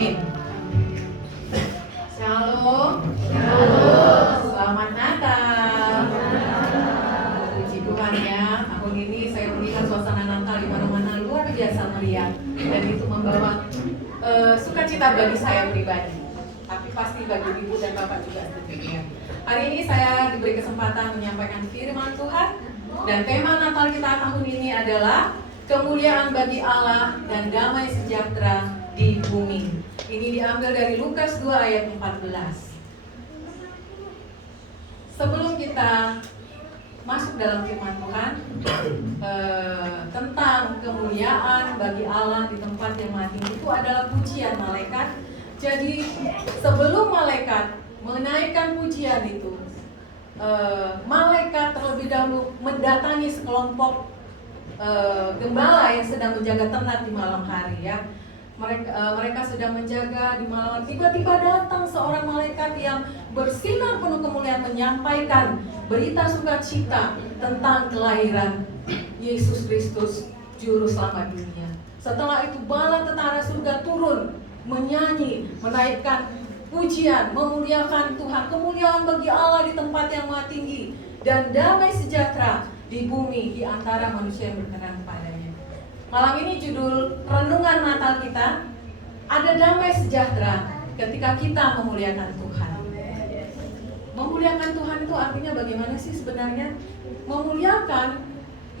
Shalom. Shalom. Selamat Natal. Puji Tuhan ya. Tahun ini saya melihat suasana Natal di mana-mana luar biasa meriah dan itu membawa sukacita bagi saya pribadi. Tapi pasti bagi ibu dan bapak juga tentunya. Hari ini saya diberi kesempatan menyampaikan firman Tuhan dan tema Natal kita tahun ini adalah kemuliaan bagi Allah dan damai sejahtera di bumi. Ini diambil dari Lukas 2 ayat 14. Sebelum kita masuk dalam firman Tuhan tentang kemuliaan bagi Allah di tempat yang maha tinggi, itu adalah pujian malaikat. Jadi sebelum malaikat menaikkan pujian itu, malaikat terlebih dahulu mendatangi sekelompok gembala yang sedang menjaga ternak di malam hari ya. Mereka sedang menjaga di malam. Tiba-tiba datang seorang malaikat yang bersinar penuh kemuliaan menyampaikan berita sukacita tentang kelahiran Yesus Kristus Juru Selamat dunia. Setelah itu bala tentara surga turun menyanyi, menaikkan pujian, memuliakan Tuhan. Kemuliaan bagi Allah di tempat yang maha tinggi dan damai sejahtera di bumi di antara manusia yang berkenan kepadanya. Malam ini judul renungan Natal kita, ada damai sejahtera ketika kita memuliakan Tuhan. Memuliakan Tuhan itu artinya bagaimana sih sebenarnya? Memuliakan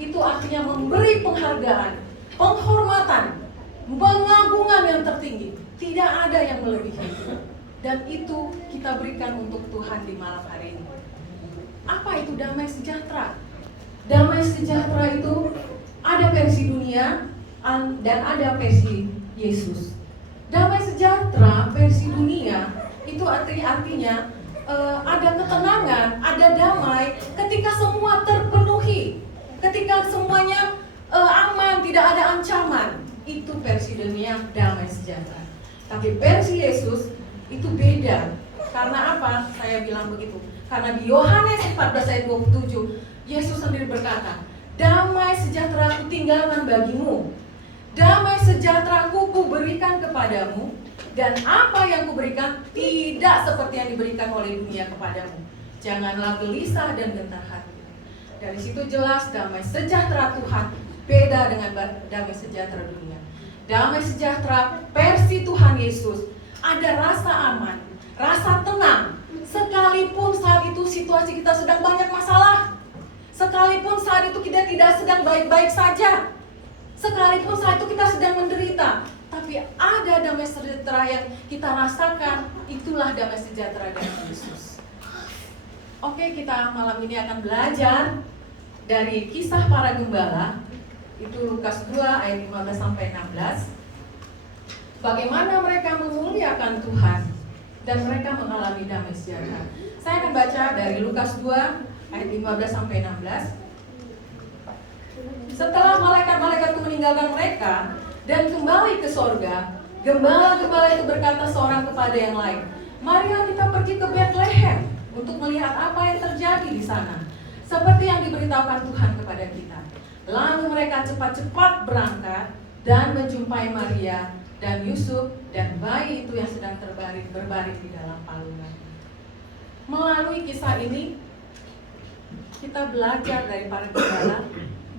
itu artinya memberi penghargaan, penghormatan, pengagungan yang tertinggi. Tidak ada yang melebihi itu. Dan itu kita berikan untuk Tuhan di malam hari ini. Apa itu damai sejahtera? Damai sejahtera itu ada versi dunia dan ada versi Yesus. Damai sejahtera versi dunia itu artinya ada ketenangan, ada damai ketika semua terpenuhi, ketika semuanya aman, tidak ada ancaman. Itu versi dunia damai sejahtera. Tapi versi Yesus itu beda. Karena apa? Saya bilang begitu. Karena di Yohanes 14 ayat 27 Yesus sendiri berkata, damai sejahtera ku tinggalkan bagimu, damai sejahtera ku berikan kepadamu, dan apa yang kuberikan tidak seperti yang diberikan oleh dunia kepadamu. Janganlah gelisah dan gentar hati. Dari situ jelas damai sejahtera Tuhan beda dengan damai sejahtera dunia. Damai sejahtera versi Tuhan Yesus ada rasa aman, rasa tenang, sekalipun saat itu situasi kita sedang banyak masalah. Sekalipun saat itu kita tidak sedang baik-baik saja, sekalipun saat itu kita sedang menderita, tapi ada damai sejahtera yang kita rasakan, itulah damai sejahtera dari Yesus. Oke, kita malam ini akan belajar dari kisah para gembala, itu Lukas 2 ayat 15-16. Bagaimana mereka memuliakan Tuhan dan mereka mengalami damai sejahtera. Saya akan baca dari Lukas 2 ayat 15-16. Setelah malaikat-malaikat itu meninggalkan mereka dan kembali ke sorga, gembala-gembala itu berkata seorang kepada yang lain, marilah kita pergi ke Bethlehem untuk melihat apa yang terjadi di sana, seperti yang diberitahukan Tuhan kepada kita. Lalu mereka cepat-cepat berangkat dan menjumpai Maria dan Yusuf dan bayi itu yang sedang berbaring di dalam palungan. Melalui kisah ini kita belajar dari para gembala.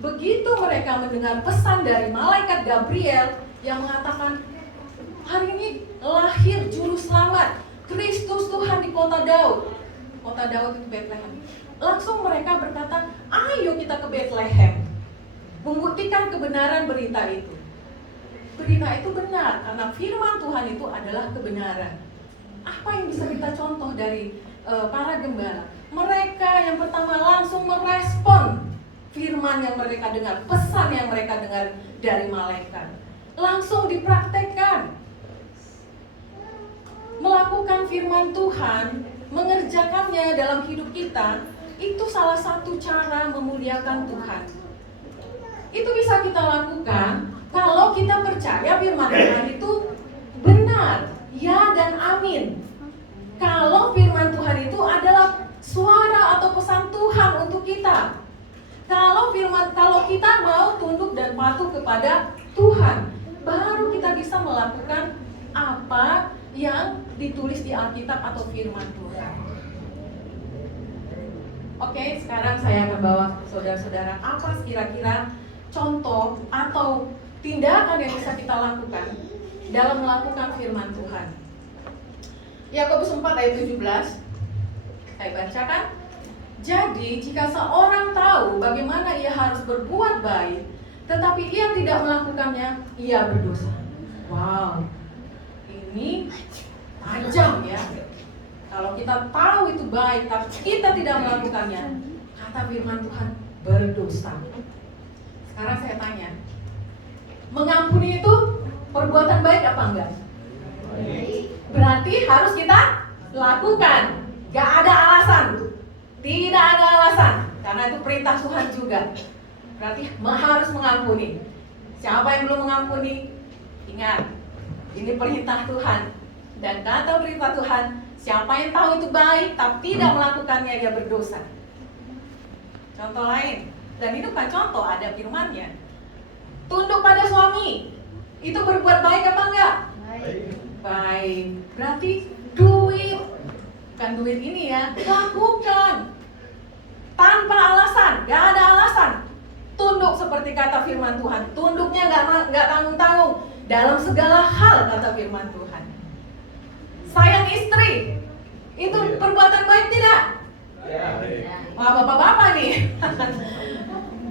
Begitu mereka mendengar pesan dari malaikat Gabriel yang mengatakan, hari ini lahir juru selamat, Kristus Tuhan di kota Daud. Kota Daud itu Bethlehem. Langsung mereka berkata, ayo kita ke Bethlehem, membuktikan kebenaran berita itu. Berita itu benar karena firman Tuhan itu adalah kebenaran. Apa yang bisa kita contoh dari para gembala? Mereka yang pertama langsung merespon firman yang mereka dengar, pesan yang mereka dengar dari malaikat. Langsung dipraktekkan. Melakukan firman Tuhan, mengerjakannya dalam hidup kita, itu salah satu cara memuliakan Tuhan. Itu bisa kita lakukan kalau kita percaya firman Tuhan itu benar, ya dan amin. Kalau firman Tuhan itu adalah suara atau pesan Tuhan untuk kita. Kalau kita mau tunduk dan patuh kepada Tuhan, baru kita bisa melakukan apa ditulis di Alkitab atau firman Tuhan. Oke, sekarang saya akan bawa saudara-saudara apa kira-kira contoh atau tindakan yang bisa kita lakukan dalam melakukan firman Tuhan. Yakobus 4 ayat 17, saya bacakan. Jadi jika seorang tahu bagaimana ia harus berbuat baik, tetapi ia tidak melakukannya, ia berdosa. Wow, ini tajam ya. Kalau kita tahu itu baik, tapi kita tidak melakukannya, kata firman Tuhan, berdosa. Sekarang saya tanya, mengampuni itu perbuatan baik apa enggak? Berarti harus kita lakukan. Gak ada alasan. Tidak ada alasan. Karena itu perintah Tuhan juga. Berarti harus mengampuni. Siapa yang belum mengampuni? Ingat, ini perintah Tuhan. Dan kata perintah Tuhan, siapa yang tahu itu baik tapi tidak melakukannya, dia berdosa. Contoh lain, dan itu kan contoh, ada firman-Nya. Tunduk pada suami, itu berbuat baik apa enggak? Baik. Berarti duit, bukan duit ini ya, lakukan tanpa alasan, gak ada alasan. Tunduk seperti kata firman Tuhan. Tunduknya gak tanggung-tanggung dalam segala hal, kata firman Tuhan. Sayang istri, itu perbuatan baik tidak? Wah, bapak-bapak nih.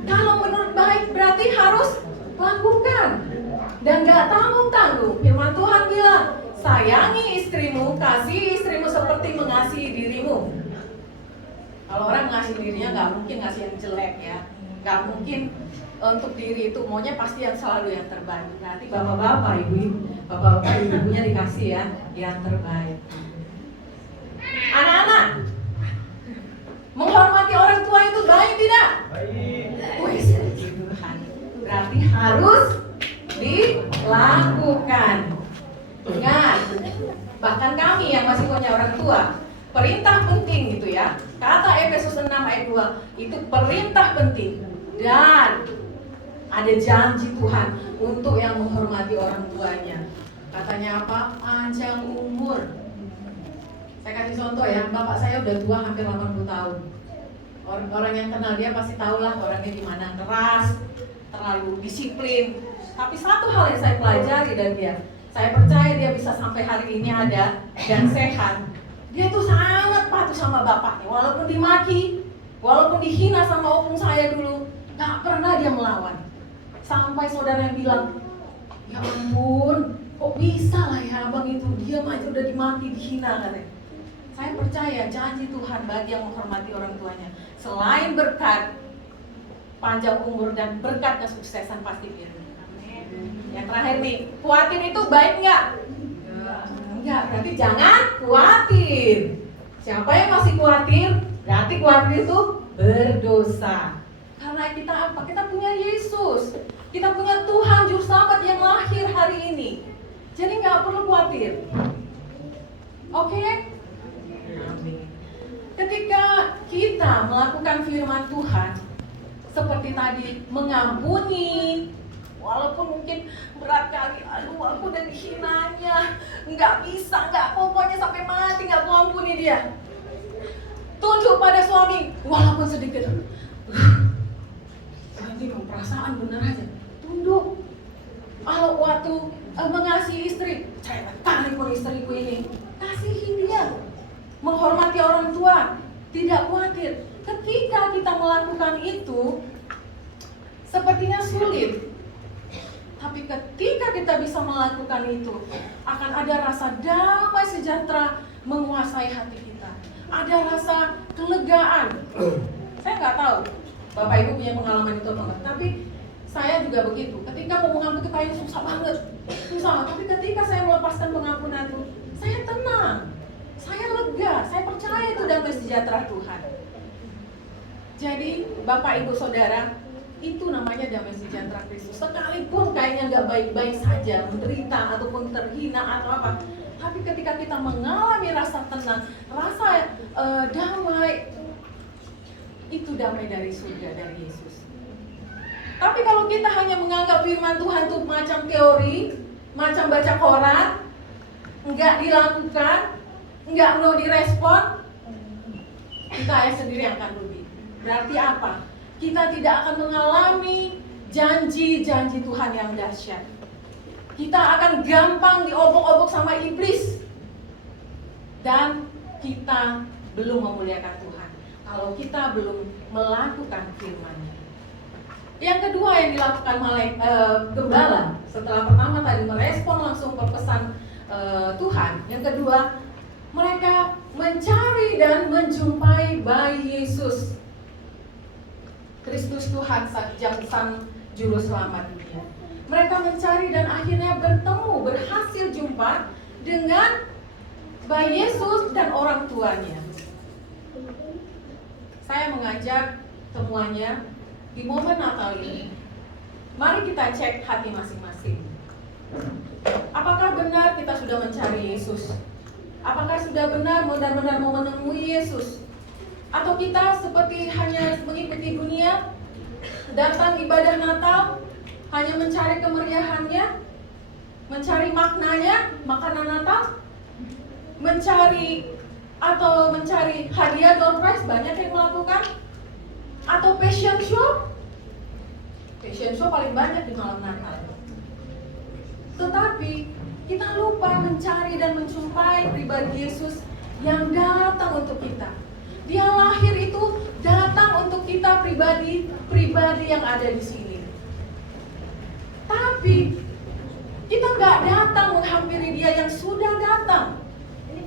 Kalau menurut baik berarti harus lakukan dan gak tanggung-tanggung. Firman Tuhan bilang, sayangi istrimu, kasih istrimu seperti mengasihi dirimu. Kalau orang mengasihi dirinya gak mungkin ngasih yang jelek ya. Gak mungkin untuk diri itu maunya pasti yang selalu yang terbaik. Berarti bapak-bapak, bapak-bapak ibunya dikasih ya yang terbaik. Anak-anak, menghormati orang tua itu baik tidak? Baik. Wih, Tuhan. Berarti harus dilakukan. Ingat, bahkan kami yang masih punya orang tua, perintah penting gitu ya. Kata Efesus 6 ayat 2, itu perintah penting. Dan ada janji Tuhan untuk yang menghormati orang tuanya. Katanya apa? Panjang umur. Saya kasih contoh ya, bapak saya udah tua hampir 80 tahun. Orang yang kenal dia pasti tahulah orangnya gimana, keras, terlalu disiplin. Tapi satu hal yang saya pelajari dari dia, saya percaya dia bisa sampai hari ini ada dan sehat. Dia tuh sangat patuh sama bapaknya, walaupun dimaki, walaupun dihina sama opung saya dulu, gak pernah dia melawan. Sampai saudara yang bilang, ya ampun, kok bisa lah ya abang itu, diam aja udah dimaki, dihina katanya. Saya percaya janji Tuhan bagi yang menghormati orang tuanya, selain berkat, panjang umur dan berkat kesuksesan pasti firman. Yang terakhir nih, khawatir itu baik nggak? Enggak, berarti jangan khawatir. Siapa yang masih khawatir, berarti khawatir itu berdosa. Karena kita apa? Kita punya Yesus. Kita punya Tuhan Juru Selamat yang lahir hari ini. Jadi nggak perlu khawatir. Oke? Amin. Ketika kita melakukan firman Tuhan, seperti tadi mengampuni, walaupun mungkin berat kali, aduh aku udah dihinanya, nggak bisa, nggak, pokoknya sampai mati nggak mau ampuni dia. Tunduk pada suami, walaupun sedikit. Nanti perasaan bener aja, tunduk. Kalau waktu mengasihi istri, saya kali pun istriku ini, kasihin dia. Menghormati orang tua, tidak khawatir. Ketika kita melakukan itu, sepertinya sulit. Tapi ketika kita bisa melakukan itu, akan ada rasa damai sejahtera menguasai hati kita. Ada rasa kelegaan. Saya nggak tahu Bapak Ibu punya pengalaman itu apa enggak, tapi saya juga begitu. Ketika mau mengampuni itu kayak susah banget, susah. Tapi ketika saya melepaskan pengampunan itu, saya tenang, saya lega, saya percaya itu damai sejahtera Tuhan. Jadi Bapak Ibu Saudara, itu namanya damai sejahtera Kristus. Sekalipun kayaknya nggak baik-baik saja, menderita ataupun terhina atau apa, tapi ketika kita mengalami rasa tenang, rasa damai, itu damai dari surga, dari Yesus. Tapi kalau kita hanya menganggap firman Tuhan itu macam teori, macam baca koran, nggak dilakukan, nggak mau direspon, kita ya sendiri yang akan rugi. Berarti apa? Kita tidak akan mengalami janji-janji Tuhan yang dahsyat. Kita akan gampang diobok-obok sama iblis. Dan kita belum memuliakan Tuhan kalau kita belum melakukan firman-Nya. Yang kedua yang dilakukan gembala, setelah pertama tadi merespon langsung pesan Tuhan. Yang kedua, mereka mencari dan menjumpai bayi Yesus, Kristus Tuhan, Sang Juru Selamat dunia. Mereka mencari dan akhirnya berhasil jumpa dengan bayi Yesus dan orang tuanya. Saya mengajak semuanya di momen Natal ini, mari kita cek hati masing-masing. Apakah benar kita sudah mencari Yesus? Apakah sudah benar-benar mau menemui Yesus? Atau kita seperti hanya mengikuti dunia, datang ibadah Natal, hanya mencari kemeriahannya, mencari maknanya, makanan Natal, mencari hadiah door prize, banyak yang melakukan, atau fashion show paling banyak di malam Natal. Tetapi kita lupa mencari dan menjumpai pribadi Yesus yang datang untuk kita. Dia lahir itu datang untuk kita pribadi yang ada di sini. Tapi kita nggak datang menghampiri Dia yang sudah datang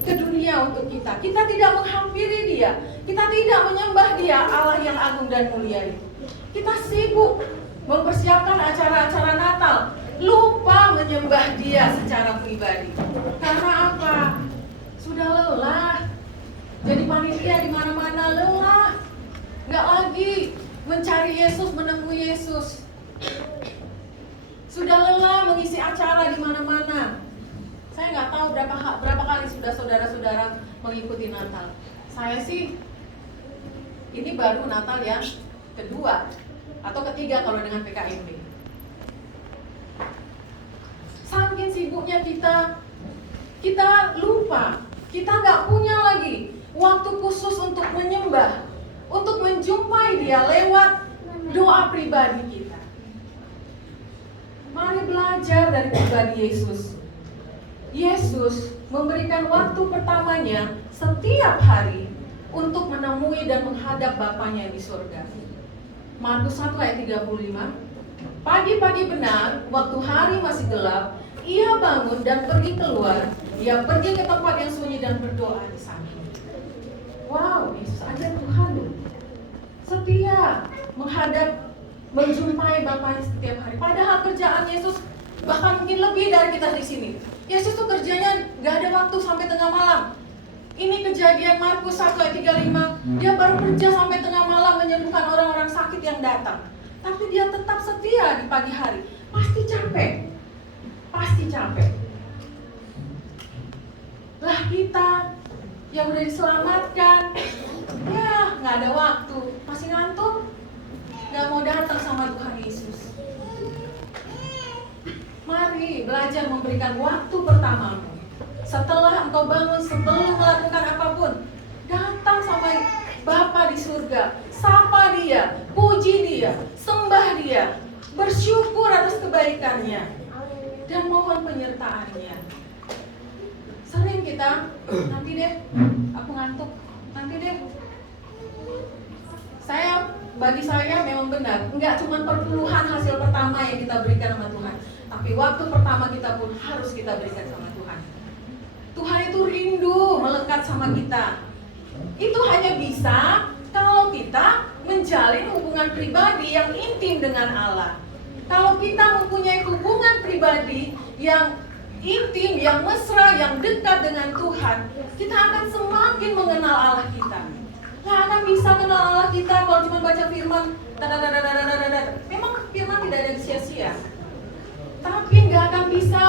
ke dunia untuk kita. Kita tidak menghampiri Dia. Kita tidak menyembah Dia, Allah yang agung dan mulia itu. Kita sibuk mempersiapkan acara-acara Natal, lupa menyembah Dia secara pribadi. Karena apa? Sudah lelah. Jadi panitia di mana-mana, lelah. Nggak lagi mencari Yesus, menemui Yesus. Sudah lelah mengisi acara di mana-mana. Saya nggak tahu berapa kali sudah saudara-saudara mengikuti Natal. Saya sih ini baru Natal yang kedua atau ketiga kalau dengan PKMB. Saking sibuknya kita lupa, kita nggak punya lagi waktu khusus untuk menyembah, untuk menjumpai Dia lewat doa pribadi kita. Mari belajar dari pribadi Yesus. Yesus memberikan waktu pertamanya setiap hari untuk menemui dan menghadap Bapanya di surga. Markus 1 ayat 35. Pagi-pagi benar, waktu hari masih gelap, Ia bangun dan pergi keluar. Ia pergi ke tempat yang sunyi dan berdoa di sana. Wow, Yesus aja Tuhan loh. Setia menjumpai Bapaknya setiap hari. Padahal kerjaan Yesus bahkan mungkin lebih dari kita di sini. Yesus tuh kerjanya gak ada waktu sampai tengah malam. Ini kejadian Markus 1 ayat 35. Dia baru kerja sampai tengah malam menyembuhkan orang-orang sakit yang datang. Tapi dia tetap setia di pagi hari. Pasti capek. Lah kita yang udah diselamatkan, ya gak ada waktu. Masih ngantuk, gak mau datang sama Tuhan Yesus. Mari belajar memberikan waktu pertamamu. Setelah engkau bangun, sebelum melakukan apapun, datang sama Bapa di surga, sapa Dia, puji Dia, sembah Dia, bersyukur atas kebaikannya, dan mohon penyertaannya. Sering kita, nanti deh, aku ngantuk, nanti deh. Bagi saya memang benar, enggak cuma perpuluhan hasil pertama yang kita berikan sama Tuhan, tapi waktu pertama kita pun harus kita berikan sama Tuhan. Tuhan itu rindu melekat sama kita. Itu hanya bisa kalau kita menjalin hubungan pribadi yang intim dengan Allah. Kalau kita mempunyai hubungan pribadi yang intim, yang mesra, yang dekat dengan Tuhan, kita akan semakin mengenal Allah kita. Nggak akan bisa kenal Allah kita kalau cuma baca firman. Memang firman tidak ada sia-sia. Tapi nggak akan bisa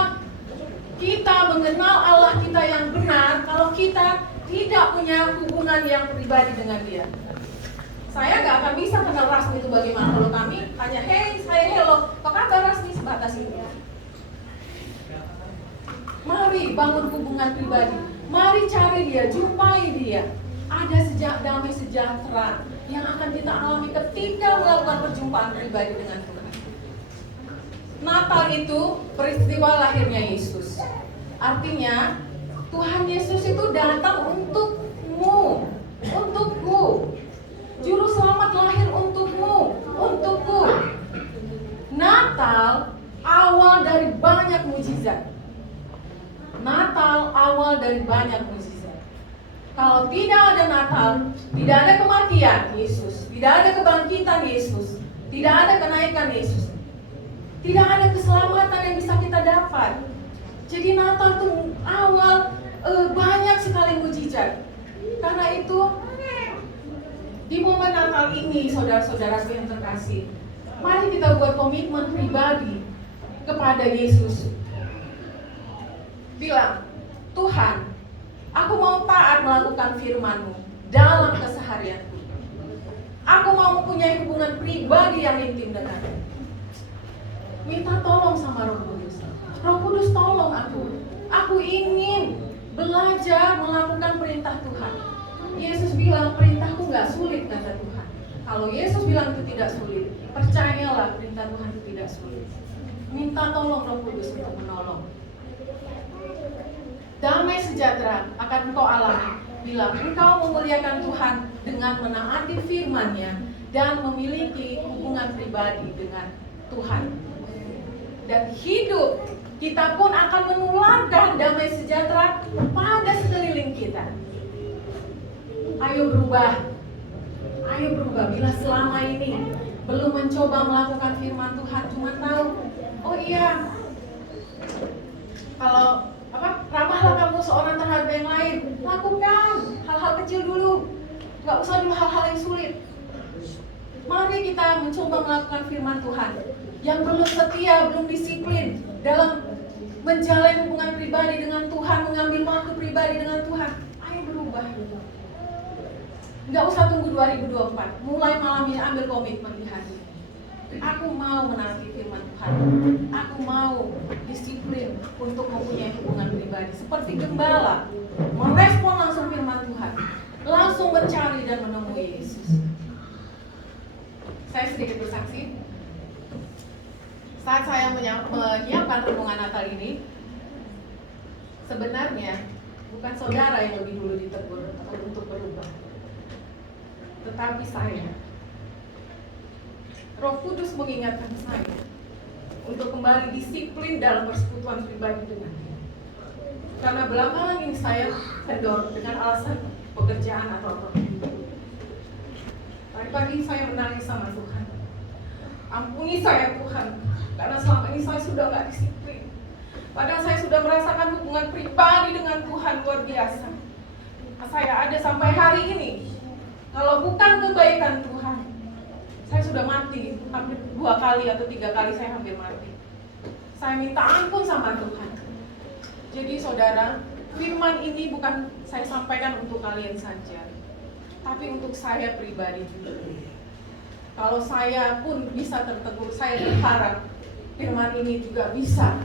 kita mengenal Allah kita yang benar kalau kita tidak punya hubungan yang pribadi dengan Dia. Saya nggak akan bisa kenal Rasmi itu bagaimana kalau kami hanya hey, saya hello, apa kabar Rasmi, sebatas itu. Mari bangun hubungan pribadi. Mari cari dia, jumpai dia. Ada damai sejahtera yang akan kita alami ketika melakukan perjumpaan pribadi dengan Tuhan. Natal itu peristiwa lahirnya Yesus. Artinya Tuhan Yesus itu datang untukmu, untukku. Juru selamat lahir untukmu, untukku. Natal awal dari banyak mujizat. Natal awal dari banyak mujizat. Kalau tidak ada Natal, tidak ada kematian Yesus, tidak ada kebangkitan Yesus, tidak ada kenaikan Yesus, tidak ada keselamatan yang bisa kita dapat. Jadi Natal itu awal banyak sekali mujizat. Karena itu di momen Natal ini, saudara-saudaraku yang terkasih, mari kita buat komitmen pribadi kepada Yesus. Bilang, Tuhan, aku mau taat melakukan firman-Mu dalam keseharianku. Aku mau mempunyai hubungan pribadi yang intim denganmu. Minta tolong sama Roh Kudus. Roh Kudus tolong aku. Aku ingin belajar melakukan perintah Tuhan. Yesus bilang perintahku gak sulit, kata Tuhan. Kalau Yesus bilang itu tidak sulit, percayalah perintah Tuhan itu tidak sulit. Minta tolong Roh Kudus untuk menolong. Damai sejahtera akan engkau alami bila engkau memuliakan Tuhan dengan menaati firman-Nya dan memiliki hubungan pribadi dengan Tuhan. Dan hidup kita pun akan menularkan damai sejahtera pada sekeliling kita. Ayo berubah. Ayo berubah. Bila selama ini belum mencoba melakukan firman Tuhan, cuma tahu, oh iya, kalau ramahlah kamu seorang terhadap yang lain. Lakukan hal-hal kecil dulu. Gak usah dulu hal-hal yang sulit. Mari kita mencoba melakukan firman Tuhan. Yang belum setia, belum disiplin dalam menjalin hubungan pribadi dengan Tuhan, mengambil waktu pribadi dengan Tuhan, ayo berubah. Gak usah tunggu 2024. Mulai malam ini ambil komitmen di hati. Aku mau menaati firman Tuhan. Aku mau disiplin untuk mempunyai hubungan pribadi. Seperti gembala, merespon langsung firman Tuhan, langsung mencari dan menemui Yesus. Saya sedikit bersaksi. Saat saya menyiapkan renungan Natal ini, sebenarnya bukan saudara yang lebih dulu ditegur untuk berubah, tetapi saya. Roh Kudus mengingatkan saya untuk kembali disiplin dalam persekutuan pribadi dengan Dia. Karena belakangan ini saya kendor dengan alasan pekerjaan atau apa. Tadi pagi saya menangis sama Tuhan. Ampuni saya Tuhan, karena selama ini saya sudah gak disiplin. Padahal saya sudah merasakan hubungan pribadi dengan Tuhan luar biasa. Saya ada sampai hari ini. Kalau bukan kebaikan Tuhan, saya sudah mati. Hampir 2 kali atau 3 kali saya hampir mati. Saya minta ampun sama Tuhan. Jadi saudara, firman ini bukan saya sampaikan untuk kalian saja, tapi untuk saya pribadi juga. Kalau saya pun bisa tertegur, saya berharap firman ini juga bisa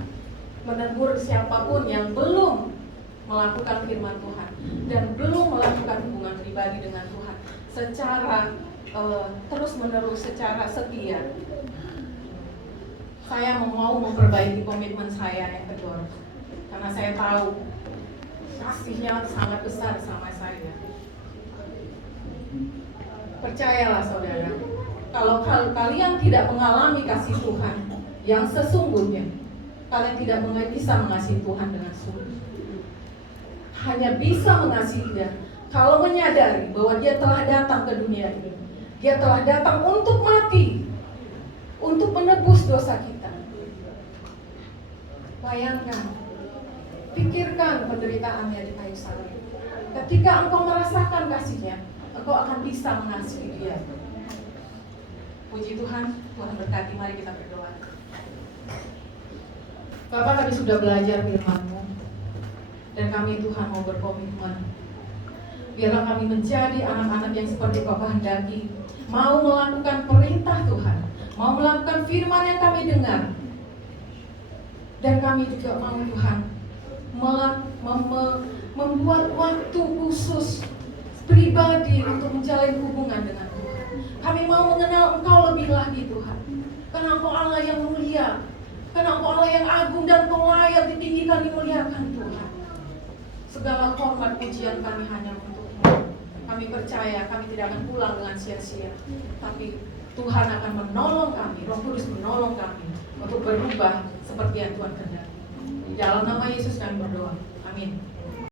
menegur siapapun yang belum melakukan firman Tuhan dan belum melakukan hubungan pribadi dengan Tuhan secara terus-menerus, secara setia. Saya mau memperbaiki komitmen saya yang kedua, karena saya tahu kasihnya sangat besar sama saya. Percayalah saudara, kalau kalian tidak mengalami kasih Tuhan yang sesungguhnya, kalian tidak bisa mengasihi Tuhan dengan sungguh. Hanya bisa mengasihi Dia kalau menyadari bahwa Dia telah datang ke dunia ini. Dia telah datang untuk mati, untuk menebus dosa kita. Bayangkan, pikirkan penderitaannya di kayu salib. Ketika engkau merasakan kasih-Nya, engkau akan bisa mengasihi Dia. Puji Tuhan, Tuhan berkati. Mari kita berdoa. Bapak, kami sudah belajar firman-Mu, dan kami Tuhan mau berkomitmen. Biarlah kami menjadi anak-anak yang seperti Kau kehendaki, mau melakukan perintah Tuhan, mau melakukan firman yang kami dengar. Dan kami juga mau Tuhan membuat waktu khusus pribadi untuk menjalin hubungan dengan Tuhan. Kami mau mengenal Engkau lebih lagi Tuhan, karena Engkau Allah yang mulia, karena Engkau Allah yang agung dan Engkau layak ditinggikan, dimuliakan Tuhan. Segala hormat pujian kami hanya untuk-Mu. Kami percaya kami tidak akan pulang dengan sia-sia, tapi Tuhan akan menolong kami, Roh Kudus menolong kami untuk berubah seperti yang Tuhan kehendaki. Di dalam nama Yesus kami berdoa. Amin.